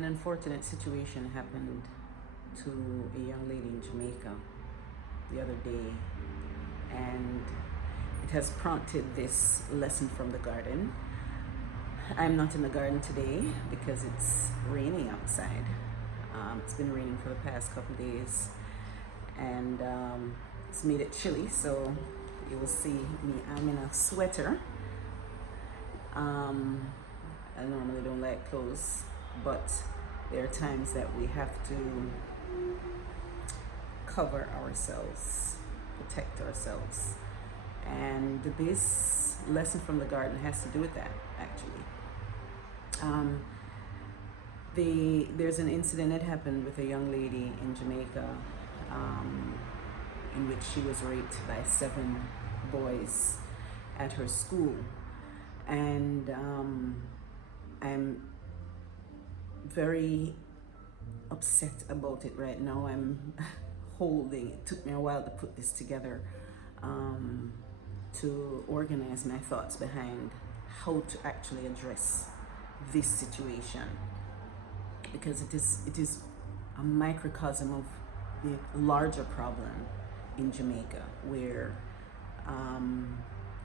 An unfortunate situation happened to a young lady in Jamaica the other day, and it has prompted this lesson from the garden. I'm not in the garden today because it's raining outside. It's been raining for the past couple days, and it's made it chilly, so you will see me. I'm in a sweater. I normally don't like clothes, but there are times that we have to cover ourselves, protect ourselves. And this lesson from the garden has to do with that, actually. There's an incident that happened with a young lady in Jamaica in which she was raped by 7 boys at her school. And I'm very upset about it right now. I'm holding, it took me a while to put this together, to organize my thoughts behind how to actually address this situation, because it is a microcosm of the larger problem in Jamaica, where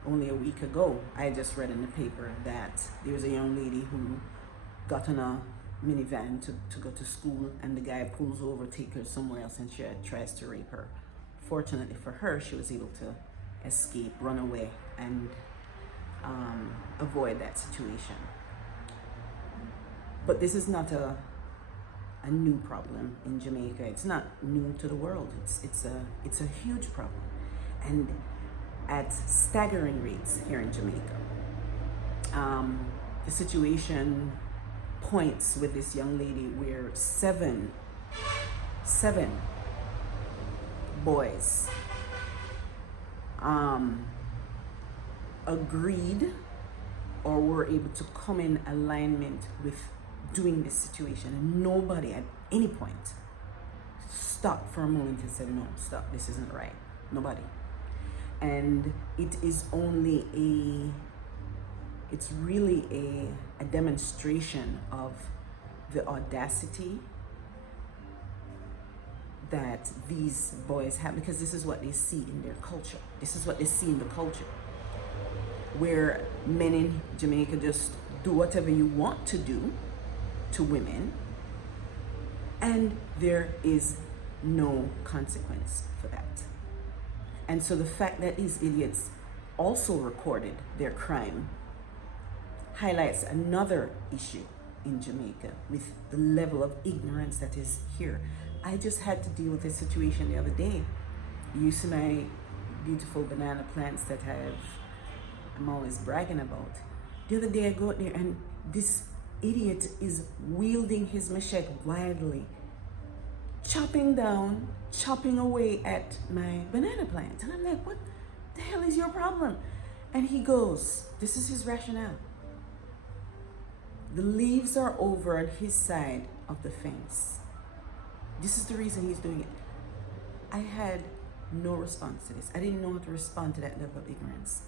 only a week ago I just read in the paper that there's a young lady who got on a minivan to go to school, and the guy pulls over, takes her somewhere else, and she tries to rape her. Fortunately for her, she was able to escape, run away, and avoid that situation. But this is not a new problem in Jamaica. It's not new to the world. It's a huge problem, and at staggering rates here in Jamaica. The situation points with this young lady where seven boys agreed or were able to come in alignment with doing this situation, and nobody at any point stopped for a moment and said, no, stop, this isn't right. Nobody. And it is it's really a demonstration of the audacity that these boys have, because this is what they see in their culture. This is what they see in the culture, where men in Jamaica just do whatever you want to do to women, and there is no consequence for that. And so the fact that these idiots also recorded their crime highlights another issue in Jamaica with the level of ignorance that is here. I just had to deal with this situation the other day. You see my beautiful banana plants that I'm always bragging about. The other day I go out there and this idiot is wielding his machete wildly, chopping away at my banana plant. And I'm like, what the hell is your problem? And he goes, this is his rationale. The leaves are over on his side of the fence. This is the reason he's doing it. I had no response to this. I didn't know how to respond to that level of ignorance.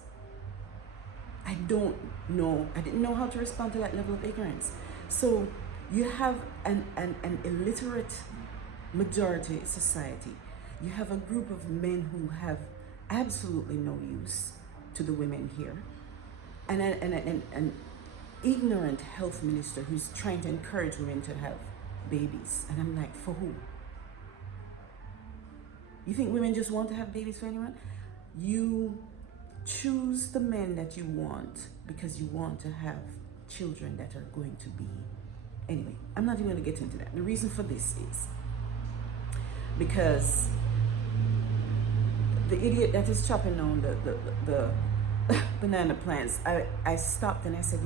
I didn't know how to respond to that level of ignorance. So you have an illiterate majority society. You have a group of men who have absolutely no use to the women here, and an ignorant health minister who's trying to encourage women to have babies. And I'm like, for who? You think women just want to have babies for anyone? You choose the men that you want because you want to have children that are going to be... Anyway, I'm not even going to get into that. The reason for this is because the idiot that is chopping down the banana plants, I stopped and I said,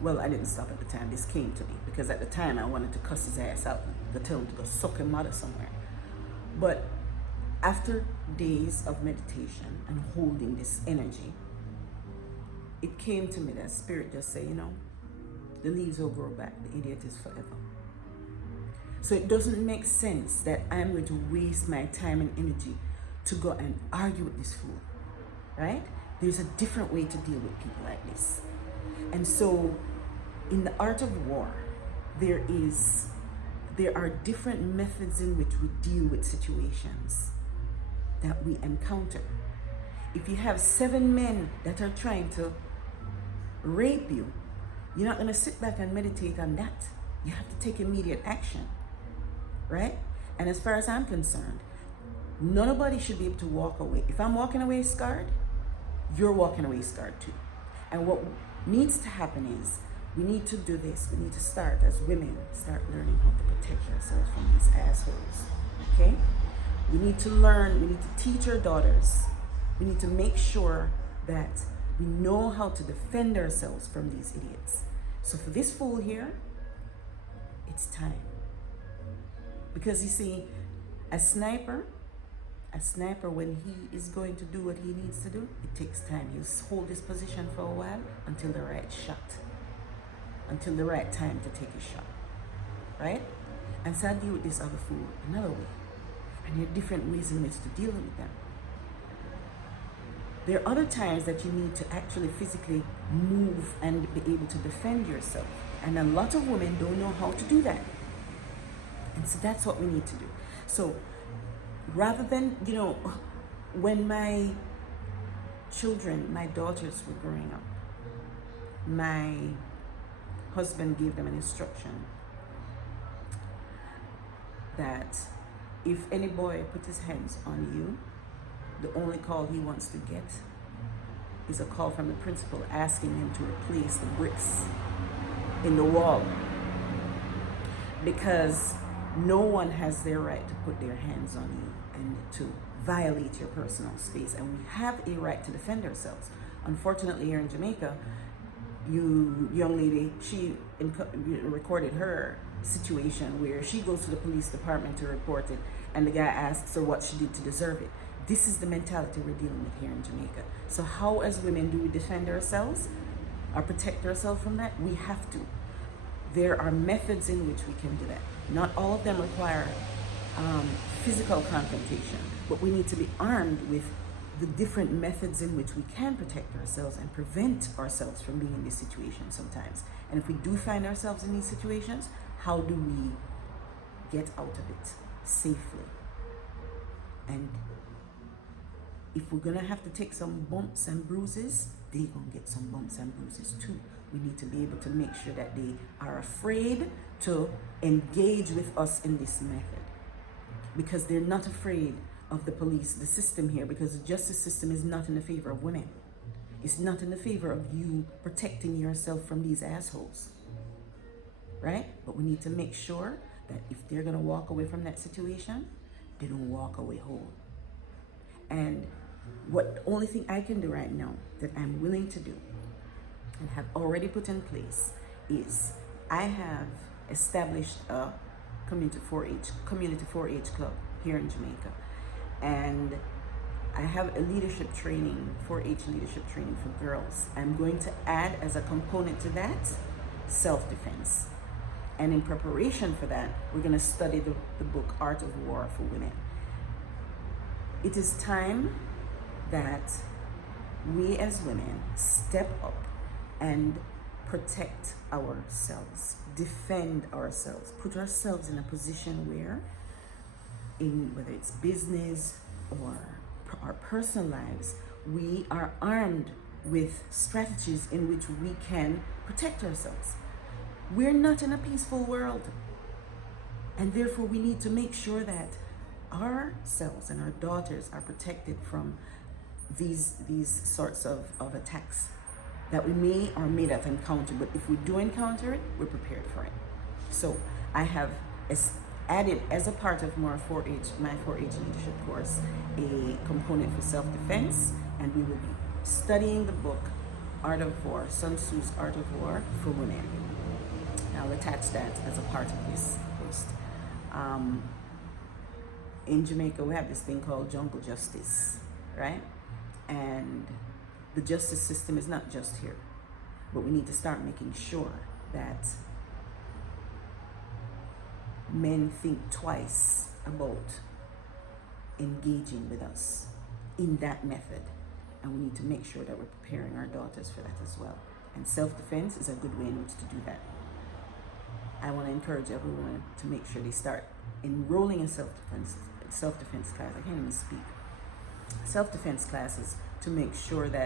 well, I didn't stop at the time. This came to me because at the time I wanted to cuss his ass out, to tell him to go suck a mother somewhere. But after days of meditation and holding this energy, it came to me that spirit just say, the leaves will grow back. The idiot is forever. So it doesn't make sense that I'm going to waste my time and energy to go and argue with this fool, right? There's a different way to deal with people like this. And so In the art of war, there are different methods in which we deal with situations that we encounter. If you have 7 men that are trying to rape you, you're not going to sit back and meditate on that. You have to take immediate action, right? And as far as I'm concerned, nobody should be able to walk away. If I'm walking away scarred, you're walking away scarred too. And what needs to happen is we need to do this. We need to start as women, start learning how to protect ourselves from these assholes, okay? We need to learn, we need to teach our daughters. We need to make sure that we know how to defend ourselves from these idiots. So for this fool here, it's time. Because you see, a sniper, when he is going to do what he needs to do, it takes time. He'll hold his position for a while until the right shot, until the right time to take a shot, right? And so I deal with this other fool another way. And there are different ways in which to deal with them. There are other times that you need to actually physically move and be able to defend yourself. And a lot of women don't know how to do that. And so that's what we need to do. So rather than, when my children, my daughters were growing up, my husband gave them an instruction that if any boy puts his hands on you, the only call he wants to get is a call from the principal asking him to replace the bricks in the wall, because no one has their right to put their hands on you and to violate your personal space, and we have a right to defend ourselves. Unfortunately, here in Jamaica, young lady, she recorded her situation where she goes to the police department to report it, and the guy asks her what she did to deserve it. This is the mentality we're dealing with here in Jamaica. So how, as women, do we defend ourselves or protect ourselves from that? We have to. There are methods in which we can do that. Not all of them require physical confrontation, but we need to be armed with the different methods in which we can protect ourselves and prevent ourselves from being in this situation sometimes. And if we do find ourselves in these situations, how do we get out of it safely? And if we're gonna have to take some bumps and bruises, they're gonna get some bumps and bruises too. We need to be able to make sure that they are afraid to engage with us in this method, because they're not afraid of the police, the system here, because the justice system is not in the favor of women. It's not in the favor of you protecting yourself from these assholes, right? But we need to make sure that if they're gonna walk away from that situation, they don't walk away whole. And what only thing I can do right now that I'm willing to do and have already put in place is I have established a community 4-H club here in Jamaica, and I have a leadership training, 4-H leadership training for girls. I'm going to add as a component to that self-defense, and in preparation for that, we're going to study the book Art of War for Women. It is time that we as women step up and protect ourselves, defend ourselves, put ourselves in a position where, whether it's business or our personal lives, we are armed with strategies in which we can protect ourselves. We're not in a peaceful world, and therefore we need to make sure that ourselves and our daughters are protected from these sorts of attacks that we may or may not encounter. But if we do encounter it, we're prepared for it. So I have added, as a part of my 4-H leadership course, a component for self-defense, and we will be studying the book Art of War, Sun Tzu's Art of War for Women. I'll attach that as a part of this post. In Jamaica, we have this thing called jungle justice, right? And the justice system is not just here, but we need to start making sure that men think twice about engaging with us in that method. And we need to make sure that we're preparing our daughters for that as well. And self-defense is a good way in which to do that. I want to encourage everyone to make sure they start enrolling in self-defense class. I can't even speak. Self-defense classes to make sure that